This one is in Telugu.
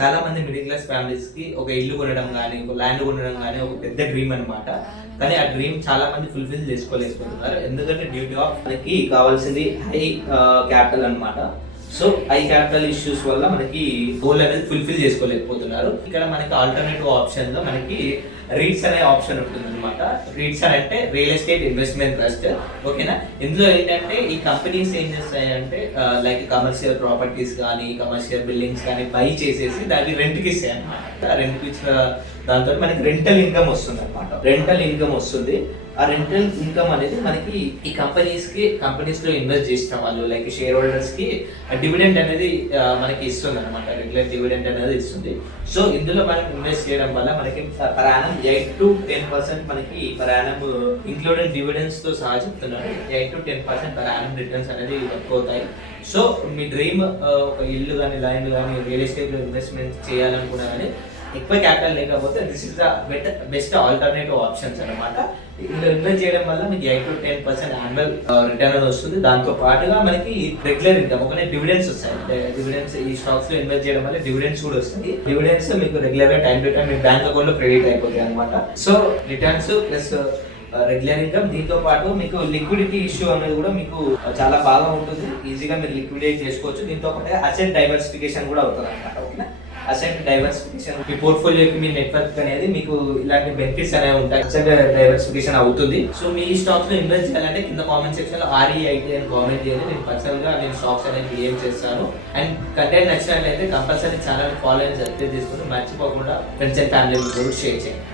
చాలా మంది మిడిల్ క్లాస్ ఫ్యామిలీస్ కి ఒక ఇల్లు కొనడం కానీ ఒక ల్యాండ్ కొనడం కానీ ఒక పెద్ద డ్రీమ్ అన్నమాట. కానీ ఆ డ్రీమ్ చాలా మంది ఫుల్ఫిల్ చేసుకోలేకపోతున్నారు. ఎందుకంటే డ్యూటీ ఆఫ్ మనకి కావాల్సింది హై క్యాపిటల్ అన్నమాట. సో హై క్యాపిటల్ ఇష్యూస్ వల్ల మనకి గోల్ అనేది ఫుల్ఫిల్ చేసుకోలేకపోతున్నారు. ఇక్కడ మనకి ఆల్టర్నేటివ్ ఆప్షన్ గా మనకి రీట్స్ అనే ఆప్షన్ ఉంటుంది అనమాట. రీట్స్ అని అంటే రియల్ ఎస్టేట్ ఇన్వెస్ట్మెంట్ ట్రస్ట్. ఓకేనా, ఇందులో ఏంటంటే ఈ కంపెనీస్ ఏం చేస్తాయంటే లైక్ కమర్షియల్ ప్రాపర్టీస్ కానీ కమర్షియల్ బిల్డింగ్స్ కానీ బై చేసేసి దాన్ని రెంట్కి ఇస్తాయి అనమాట. రెంట్కి ఇచ్చిన దాంతో మనకి రెంటల్ ఇన్కమ్ వస్తుంది అనమాట. రెంటల్ ఇన్కమ్ వస్తుంది. ఆ రెంటల్ ఇన్కమ్ అనేది మనకి ఈ కంపెనీస్ లో ఇన్వెస్ట్ చేసిన వాళ్ళు లైక్ షేర్ హోల్డర్స్ కి డివిడెండ్ అనేది మనకి ఇస్తుంది అనమాట. రెగ్యులర్ డివిడెండ్ అనేది ఇస్తుంది. సో ఇందులో మనం ఇన్వెస్ట్ చేయడం వల్ల మనకి పర్ యానం 8 to 10% మనకి పర్ యానం ఇంక్లూడెడ్ డివిడెండ్స్ తో సహా చెప్తున్నారు. 8 to 10% పర్ యానం రిటర్న్స్ అనేది అవుతాయి. సో మీ డ్రీమ్ ఒక ఇల్లు కానీ ల్యాండ్ కానీ రియల్ ఎస్టేట్ లో ఇన్వెస్ట్మెంట్ చేయాలనుకున్నా కానీ ఎక్కువ క్యాపిటల్ లేకపోతే this is the best alternative options అనమాట. ఇందులో ఇన్వెస్ట్ చేయడం వల్ల మీకు 8 to 10% యాన్యువల్ రిటర్న్ వస్తుంది. దాంతో పాటుగా మనకి రెగ్యులర్ ఇన్కమ్ ఒకనే డివిడెండ్స్ వస్తాయి. డివిడెండ్స్ ఈ స్టాక్స్ లో ఇన్వెస్ట్ చేయడం వల్ల డివిడెండ్స్ కూడా వస్తుంది. డివిడెండ్స్ మీకు రెగ్యులర్ గా time to time me bank account లో క్రెడిట్ అయిపోతాయి అనమాట. So returns plus regular income, దీంతో పాటు మీకు లిక్విడిటీ ఇష్యూ అనేది కూడా మీకు చాలా బాగా ఉంటుంది. ఈజీగా మీరు లిక్విడేట్ చేసుకోవచ్చు. దీంతో పాటు అసెట్ డైవర్సిఫికేషన్ కూడా అవుతుంది అనమాట. ఓకేనా, అసెట్ డైవర్సిఫికేషన్ మీ పోర్ట్ఫోలియోకి మీ నెట్వర్క్ అనేది మీకు ఇలాంటి బెనిఫిట్స్ అనేవి ఉంటాయి. అసెట్ డైవర్సిఫికేషన్ అవుతుంది. సో మీ స్టాక్స్ లో ఇన్వెస్ట్ చేయాలంటే కింద కామెంట్ సెక్షన్ లో REIT అని కామెంట్ చేయండి. నేను పర్సనల్ గా నేను స్టాక్స్ అనేది ఏం చేస్తాను. అండ్ కంటెంట్ నచ్చినట్లయితే కంపల్సరీ ఛానల్ ఫాలో అని సబ్స్క్రైబ్ చేసుకుని మర్చిపోకుండా friends and family members share చేయండి.